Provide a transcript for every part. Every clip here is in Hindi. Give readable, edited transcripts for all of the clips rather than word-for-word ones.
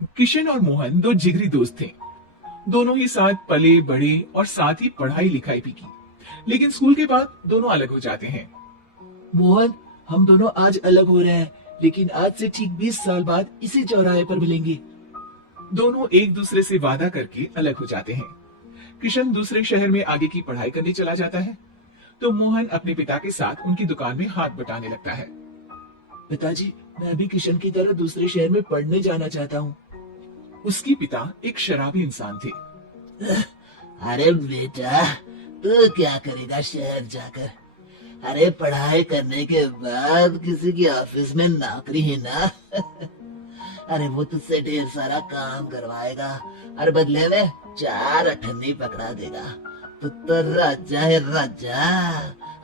किशन और मोहन दो जिगरी दोस्त थे। दोनों ही साथ पले बड़े और साथ ही पढ़ाई लिखाई भी की। लेकिन स्कूल के बाद दोनों अलग हो जाते हैं। मोहन, हम दोनों आज अलग हो रहे हैं, लेकिन आज से ठीक 20 साल बाद इसी चौराहे पर मिलेंगे। दोनों एक दूसरे से वादा करके अलग हो जाते हैं। किशन दूसरे शहर में आगे की पढ़ाई करने चला जाता है, तो मोहन अपने पिता के साथ उनकी दुकान में हाथ बटाने लगता है। पिताजी, मैं भी किशन की तरह दूसरे शहर में पढ़ने जाना चाहता हूँ। उसके पिता एक शराबी इंसान थे। अरे बेटा, तू क्या करेगा शहर जाकर? अरे पढ़ाई करने के बाद किसी की ऑफिस में नौकरी है ना। अरे वो तुझसे ढेर सारा काम करवाएगा और बदले में 4 अठन्नी पकड़ा देगा। तो राजा है राजा,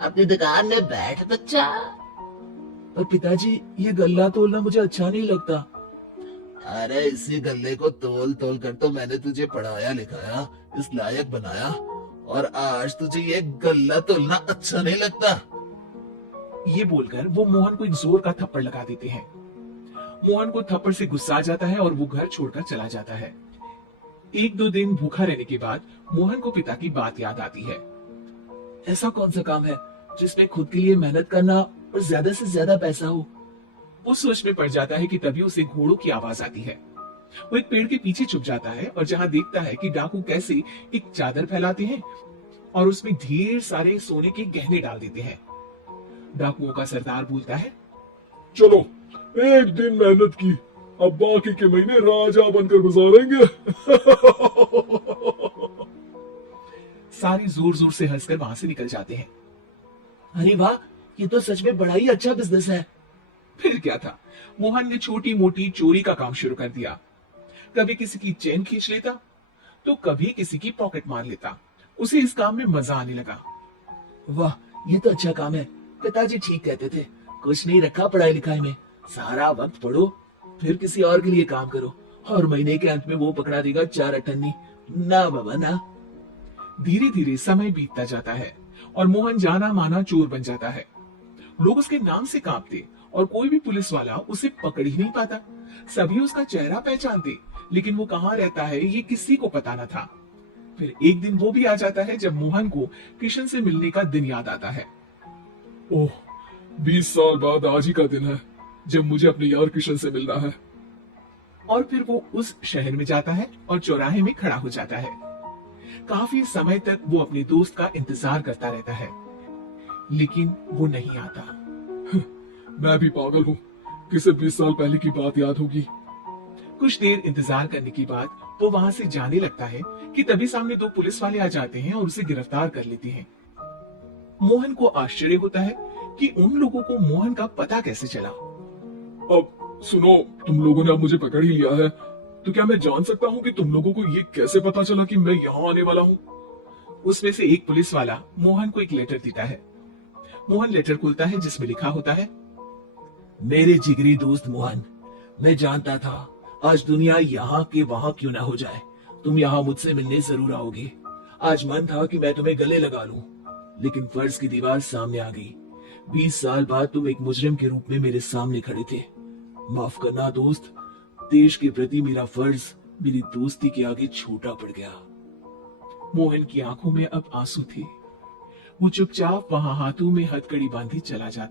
अपनी दुकान में बैठ बच्चा। पर पिताजी, ये गल्ला तोलना मुझे अच्छा नहीं लगता। अरे इसी गल्ले को तोल तोल कर तो मैंने तुझे पढ़ाया लिखाया, इस लायक बनाया, और आज तुझे ये गल्ला तोलना अच्छा नहीं लगता। ये बोलकर वो मोहन को एक जोर का थप्पड़ लगा देते हैं। मोहन को थप्पड़ से गुस्सा आ जाता है और वो घर छोड़कर चला जाता है। 1-2 दिन भूखा रहने के बाद मोहन को पिता की बात याद आती है। ऐसा कौन सा काम है जिसमें खुद के लिए मेहनत करना और ज्यादा से ज्यादा पैसा हो? वो सोच में पड़ जाता है कि तभी उसे घोड़ों की आवाज आती है। वो एक पेड़ के पीछे छुप जाता है और जहां देखता है कि डाकू कैसे एक चादर फैलाते हैं और उसमें ढेर सारे सोने के गहने डाल देते हैं। डाकुओं का सरदार बोलता है, चलो, एक दिन मेहनत की, अब बाकी के महीने राजा बनकर गुजारेंगे। सारे जोर जोर से हंसकर वहां से निकल जाते हैं। अरे वाह, ये तो सच में बड़ा ही अच्छा बिजनेस है। फिर क्या था, मोहन ने छोटी मोटी चोरी का काम शुरू कर दिया। कभी किसी की चेन खींच लेता, तो कभी किसी की पॉकेट मार लेता। उसे इस काम में मजा आने लगा। वाह, ये तो अच्छा काम है। पिताजी ठीक कहते थे, कुछ नहीं रखा पढ़ाई लिखाई में, सारा वक्त पढ़ो, फिर किसी और के लिए काम करो, और महीने के अंत में वो पकड़ा देगा 4 अठन्नी। ना बाबा ना। धीरे धीरे समय बीतता जाता है और मोहन जाना माना चोर बन जाता है। लोग उसके नाम से कांपते और कोई भी पुलिस वाला उसे पकड़ ही नहीं पाता। सभी उसका चेहरा पहचानते, लेकिन वो कहाँ रहता है ये किसी को पता न था। फिर एक दिन वो भी आ जाता है जब मोहन को किशन से मिलने का दिन याद आता है। ओह, 20 साल बाद आज ही का दिन है जब मुझे अपने यार किशन से मिलना है। और फिर वो उस शहर में जाता है और चौराहे में खड़ा हो जाता है। काफी समय तक वो अपने दोस्त का इंतजार करता रहता है, लेकिन वो नहीं आता। मैं भी पागल हूँ, किसे 20 साल पहले की बात याद होगी। कुछ देर इंतजार करने के बाद वो वहां से जाने लगता है कि तभी सामने 2 पुलिस वाले आ जाते हैं और उसे गिरफ्तार कर लेते हैं। मोहन को आश्चर्य होता है कि उन लोगों को मोहन का पता कैसे चला। अब सुनो, तुम लोगों ने अब मुझे पकड़ ही लिया है, तो क्या मैं जान सकता हूँ कि तुम लोगों को ये कैसे पता चला कि मैं यहाँ आने वाला हूँ? उसमें से एक पुलिस वाला मोहन को एक लेटर देता है। मोहन लेटर खोलता है जिसमें लिखा होता है, मेरे जिगरी दोस्त मोहन, मैं जानता था आज दुनिया यहाँ के वहां क्यों ना हो जाए, तुम यहाँ मुझसे मिलने जरूर आओगे। आज मन था कि मैं तुम्हें गले लगा लूं, लेकिन फर्ज की दीवार सामने आ गई। 20 साल बाद तुम एक मुजरिम के रूप में मेरे सामने खड़े थे। माफ करना दोस्त, देश के प्रति मेरा फर्ज मेरी दोस्ती के आगे छोटा पड़ गया। मोहन की आंखों में अब आंसू थे। वो चुपचाप वहां हाथों में हथकड़ी बांधी चला जाता।